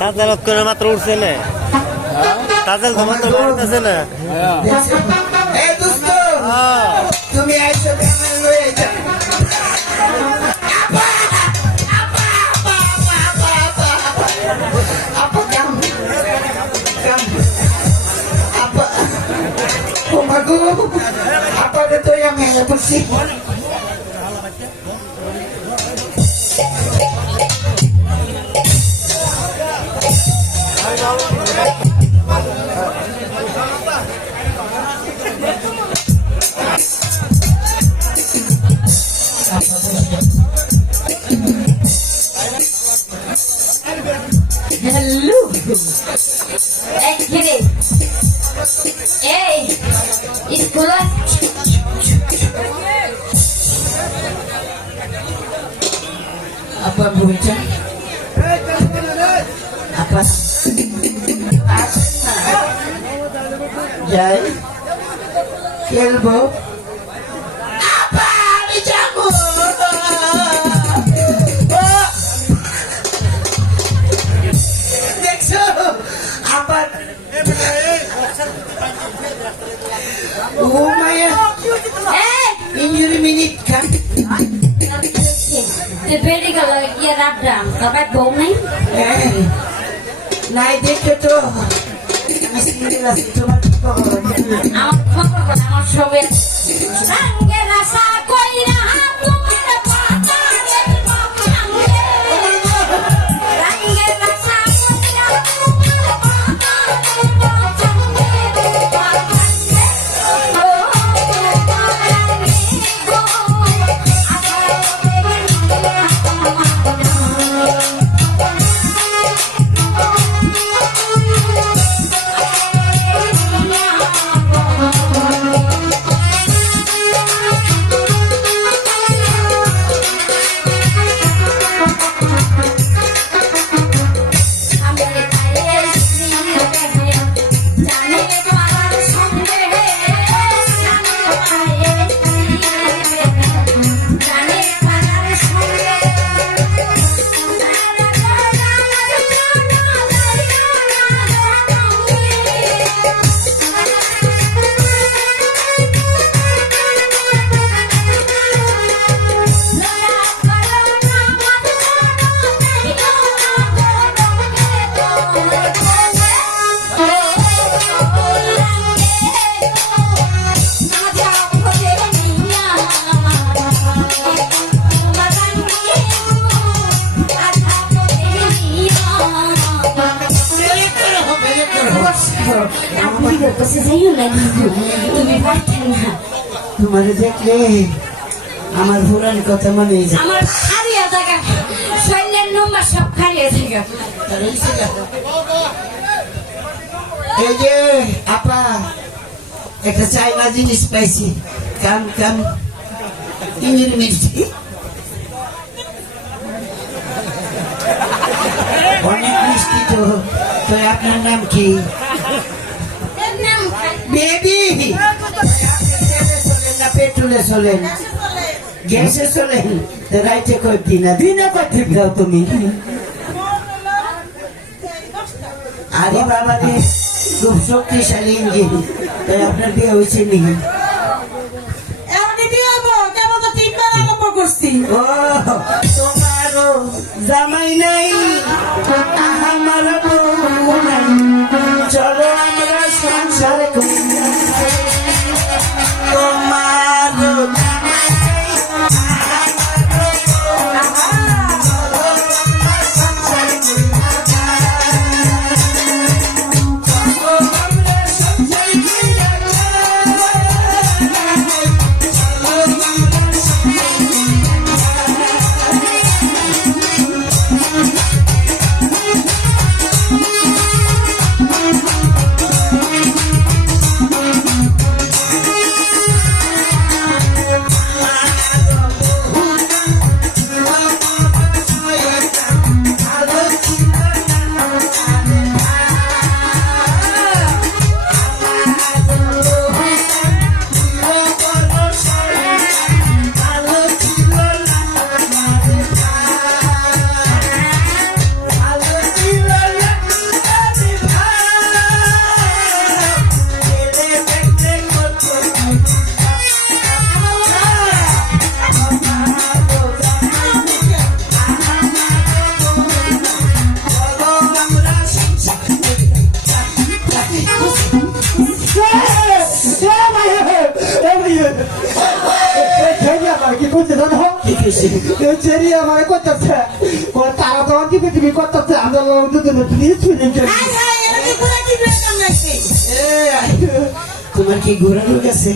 তাজাল করে মাত্র উঠছে না। তাজাল তো মাত্র উঠতেছে না। এই দোস্ত তুমি আইছো Kumagulo. Apa na to yung ngayon? Apa? Jai? Kelbo? Apa? Ini jago! Oh! দেখছো আবার ও মায়া নাই দেখছ তো? আমার খবর আমার সবে তোমার দেখলে আমার পুরান কথা মনে যায় আমার খারিয়া শৈলের নম্বর সব খারিয়া থাকা। এই যে আপা একটা চাইনা জিনিস পাইছি। কাম কাম। ইঞ্জিন মিষ্টি অনেক মিষ্টি তো। তো আপনার নাম কি? বেবি না পেট্রোলে চলেন। গ্যাসে চলেন। তো রাইতে কই কিনা দিনে কই ঠিক যাও তুমি। আরে বাবা রে খুব শক্তিশালী ইঞ্জিন। তাই আপনার বিয়ে হয়েছে নি? ও তোমারও জামাই নাই। আমার আমার করতেছে ও তারা তো কি পৃথিবী করতেছে? আমরা দুজন প্লিজ পুরা তোমার কি ঘোরানো গেছে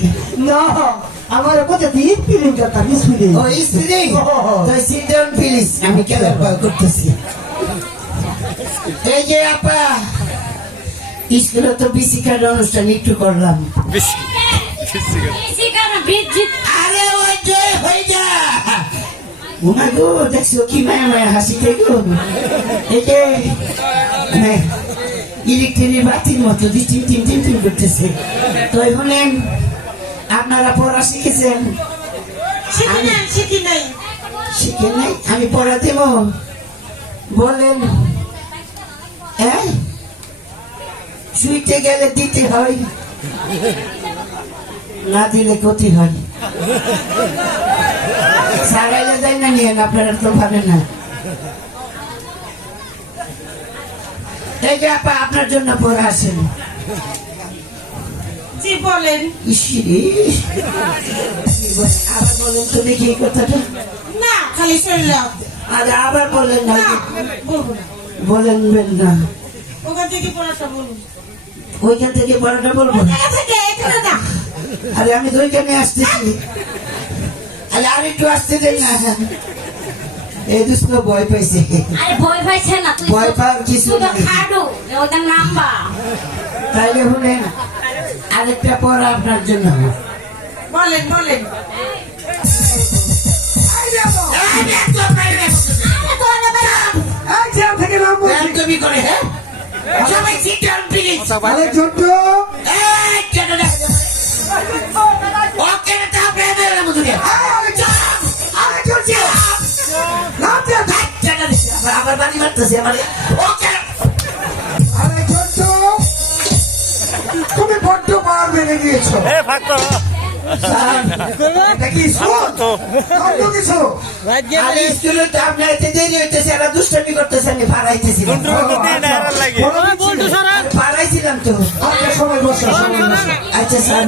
না আমার কথা দিয়ে ফিলিং ও তো সিট ডাউন প্লিজ আমি পাল করতেছি। এই যে আপা স্কুলে তো অনুষ্ঠান একটু করলাম। বেশি বেশি করে। বেশি আরে ওই জয় হয়ে যা। উমা গো দেখছ কি মায়া মায়া হাসিতে গো যে হ্যাঁ ইলেকট্রিক বাতির মতো দি টিম টিম টিম টিম করতেছে তো বলেন আপনারা পড়া শিখেছেন শিখি শিখি নাই শিখে নাই আমি পড়া দেব বলেন হ্যাঁ শুইতে গেলে দিতে হয় না দিলে ক্ষতি হয় সারাইলে যায় না নিয়ে আপনারা তো ভাবে না। এই যে আপা আপনার জন্য পড়া আসেন জি বলেন। আবার বলেন দেখি কথাটা? না খালি শরীর আরে আবার বলেন না। বলেন বেন না। ওখান থেকে পড়াটা বলুন। ওইখান থেকে পড়াটা বলব আরে আমি তো ওইখানে আসতেছি। আরে আর একটু আসতে দেন না। এই দুষ্ট ভয় পাইছে। আরে ভয় পাইছে না তুই ভয় পাওয়ার কিছু নাই। খাডু ওদের নাম্বা তাইলে শুনেন আরেকটা পড়া আপনার জন্য বলেন বলেন। করে হ্যাঁ? সবাই দেখা যাবে? ওকে, ধাক, কেন দিছে? আবার- বাড়ি মারতেছে আমারে। ওকে। আরে ছোট্ট তুমি বড্ড এ না। সময় বসো আচ্ছা, স্যার,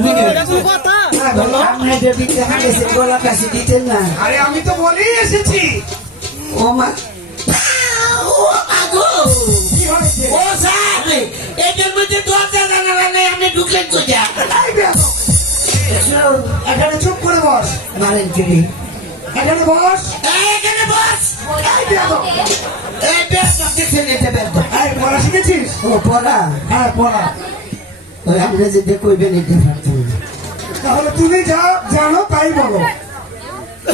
আরে আমি তো বলেই এসেছি। ও মা। ও মা গো! কি হয়েছে? ও স্যার এটার মধ্যে দরজা জানালা নেই আপনি ঢুকলেন কোথা এই এখানে চুপ করে বস। মারেন চুরি এখানে বস। এখানে বস। এই বেয়াদব, এই বেশ আপনি ছেলেটা বের পড়া শিখেছিস? ও পড়া। হ্যাঁ পড়া। ওই আপনি যদি কইবেন এটা। তাহলে তুমি যা জানো তাই বলো।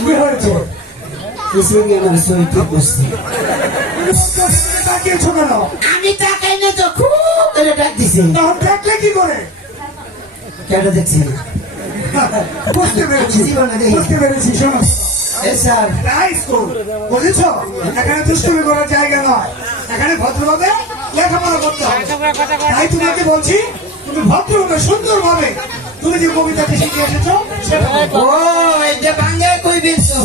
কি হয়েছে? কিসে আমার শরীরটা বসছে তাকিয়েছো কেন আমি তাকাই না তো খুব করে ডাক দিছে। তখন দেখলে কি করে? কেন দেখছেন বুঝতে পেরেছি। বুঝতে পেরেছি শোনো। স্যার। হাই স্কুল বুঝেছ? এখানে দুষ্টুমি করার জায়গা নয়। এখানে ভদ্রভাবে লেখাপড়া করতে হবে। তাই তোমাকে বলছি তুমি ভদ্রভাবে সুন্দরভাবে তুমি যে কবিতাটি শিখে এসেছ। ও এটা বাংলায় কইবেন তো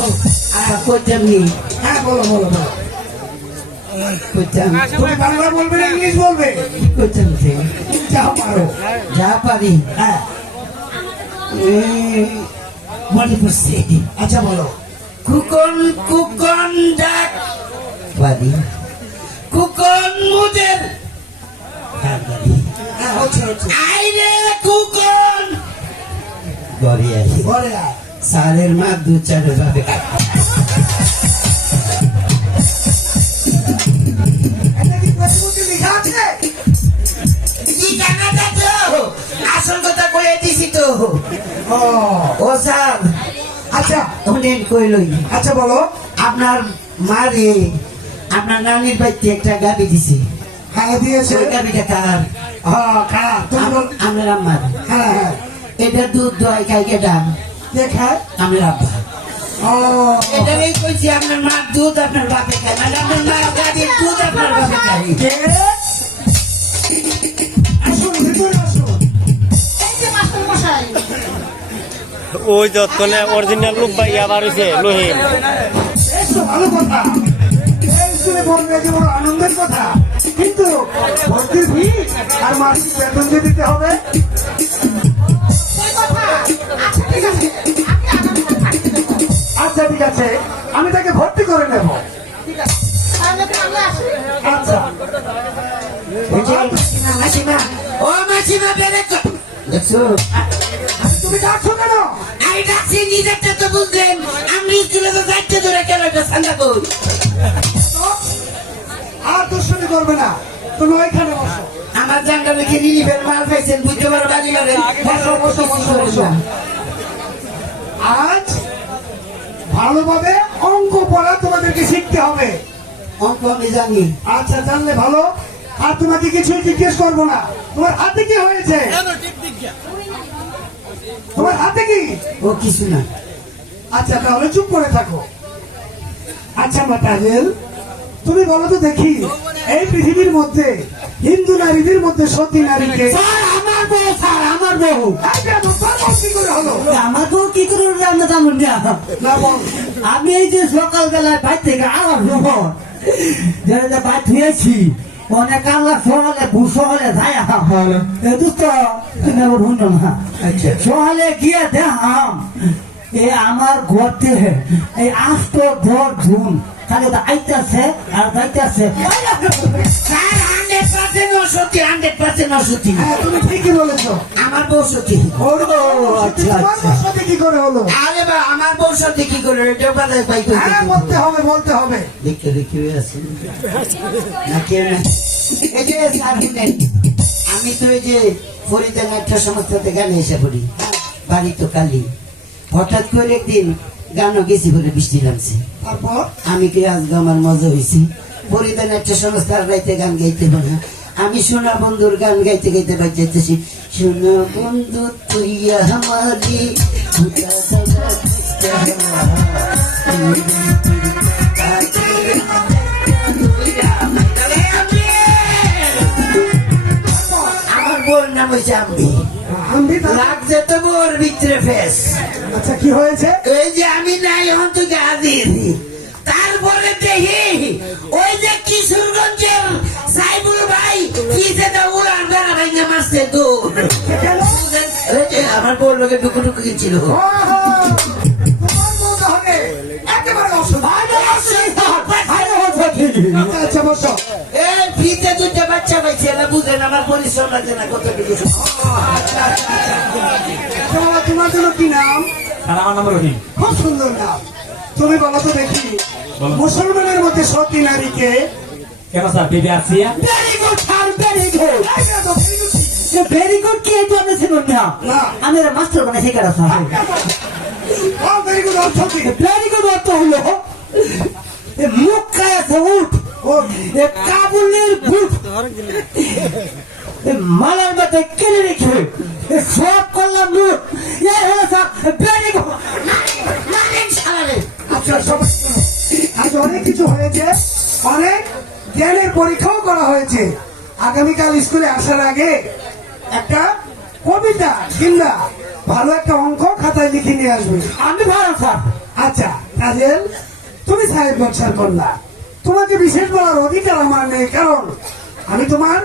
আর কইতাম নি হ্যাঁ বলো বলো বলো। কইতাম তুমি বাংলা বলবে না ইংলিশ বলবে। যা পারো। যা পারি। হ্যাঁ। মনে পড়ছে আচ্ছা বলো। কুকন কুকন ডাক পারি কুকন মুদের। হ্যাঁ আইরে কুকন! ঘরে আসি। বলে মা দু চার ভাবে এটা কি প্রতিমূর্তি লেখা আছে? কি জানাটা তো আসল কথা কয়ে দিছি তো। ও স্যার। আচ্ছা অনেক কইলই আচ্ছা বলো আপনার মারে আপনার নানির বাড়িতে একটা গাবি দিছে। হ্যাঁ দিয়েছে। ওই গাবিটা কার? হ্যাঁ আমার আম্মার। হ্যাঁ হ্যাঁ। এটা দুধ দয় খাই কেটা? দেখায় আমার আব্বা। ও। এটাই কইছি আপনার মার দুধ আপনার বাপে খায় মানে আপনার মার গাবির দুধ আপনার বাপে খায়। আসুন ভিতরে আসুন। এই যে মাস্টার মশাই। ওই যতক্ষণে অরিজিনাল রূপ ভাই আবার হয়েছে লোহিম ভালো কথা। আনন্দের কথা। কিন্তু ভর্তির ফি আর মাসিক বেতন যে দিতে হবে আচ্ছা ঠিক আছে। আমি তাকে ভর্তি করে নেব। আচ্ছা। ওই যে মাসিমা মাসিমা। ও মাসিমা বেড়ে দেখছ? তুমি ডাকছো কেন? আমি ডাকছি নিজেরটা তো বুঝলেন। আমি স্কুলে তো যাইতে ধরে কেন এটা সান্দা কই আর দুশ্মনী করবে না। তুমি ওইখানে বসো। আমার জানটা দেখে নিলিফের মাল পাইছেন বুঝতে পারো বাজি মারেন বসো, বসো, বসো, বসো। আজ ভালোভাবে অঙ্ক পড়া তোমাদেরকে শিখতে হবে। অঙ্ক আমি জানি। আচ্ছা জানলে ভালো? আর তোমাকে কিছু জিজ্ঞেস করব না। তোমার হাতে কি হয়েছে? তোমার হাতে কি? ও কিছু না। আচ্ছা তাহলে চুপ করে থাকো। আচ্ছা মাতাজেল তুমি বলো তো দেখি এই পৃথিবীর মধ্যে হিন্দু নারীদের মধ্যে সতী নারীকে আমার বউ স্যার আমার বউ বউ আমার বউ কি করে উঠবে আমরা জানুন না। আমি এই যে সকালবেলায় বাইর থেকে আমার সময় যে যে বাইর হয়েছি অনেক আল্লাহ সকালে ভূ সকালে যাই এ দুষ্ট তুমি আবার শুনো না। সকালে গিয়ে দেখাম এ আমার ঘরতে এই আষ্ট দশ জুন খালি তো আর তুমি ঠিকই বলেছ। আমার বউ সত্যি কি করে হলো? আরে বা আমার বউ সত্যি কি করে এটা বাদায় পাই বলতে হবে বলতে হবে। দেখতে দেখতে আছে। আমি তো এই যে ফরিদা নাট্য সংস্থাতে গানে এসে পড়ি। বাড়ি তো কালি। হঠাৎ করে একদিন গানও গেছি বলে বৃষ্টি নামছে। তারপর? আমি কি আজকে আমার মজা হয়েছি ফরিদা নাট্য সংস্থার গাইতে গান গাইতে পারে আমি সোনা বন্ধুর গান গাইতে গাইতে বাজাইতেছি সোনা বন্ধু তুই আমারি আমার বোন নাম হয়েছে আমি বোর ভিতরে ফেস আচ্ছা কি হয়েছে এই যে আমি নাই অন্তকে হাজির তারপরে দেখি ওই যে কিশোরগঞ্জের সাইবুল ভাই কি যেটা উড়ান বেড়া ভাইঙ্গা মারছে তো আমার বউর লোকে টুকু টুকু কিনছিল একেবারে অসুবিধা আচ্ছা আচ্ছা বসো তোমার তোমার জন্য কি নাম? আমার নাম রহিম। খুব সুন্দর নাম। তুমি বলো তো দেখি। মুসলমানের মধ্যে সতী নারীকে কেন sir baby Asiya very good sir very good এই না তো, very good. ভেরি গুড কি এটা আপনি ছিলেন না? না। আমি মাস্টার বানাই শেখার স্যার very অর্থ কি? ভেরি গুড অর্থ হলো মুখ খায়াছে উঠ কাবুলের বুট মালার মাথায় কেড়ে রেখে সব করলাম হলো আচ্ছা। আজ অনেক কিছু হয়েছে। অনেক জ্ঞানের পরীক্ষাও করা হয়েছে। আগামীকাল স্কুলে আসার আগে একটা কবিতা কিংবা ভালো একটা অঙ্ক খাতায় লিখে নিয়ে আসবে। আমি ভালো স্যার। আচ্ছা কাজেল তুমি সাহেব ব্যবসার কন্যা। তোমাকে বিশেষ বলার অধিকার আমার নেই কারণ আমি তোমার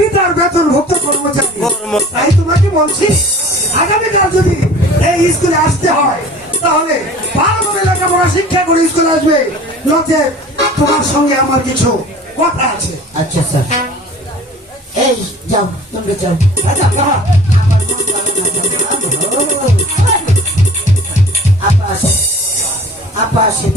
পিতার বেতনভুক্ত কর্মচারী। তাই তোমাকে বলছি আগামীকাল যদি এই স্কুলে আসতে হয় তাহলে ভালোভাবে লেখাপড়া শিক্ষা করে স্কুলে আসবে। নচে তোমার সঙ্গে আমার কিছু কথা আছে। আচ্ছা স্যার। এই যাও তোমরা যাও। আচ্ছা ভালো। আপা আসে আপা আসে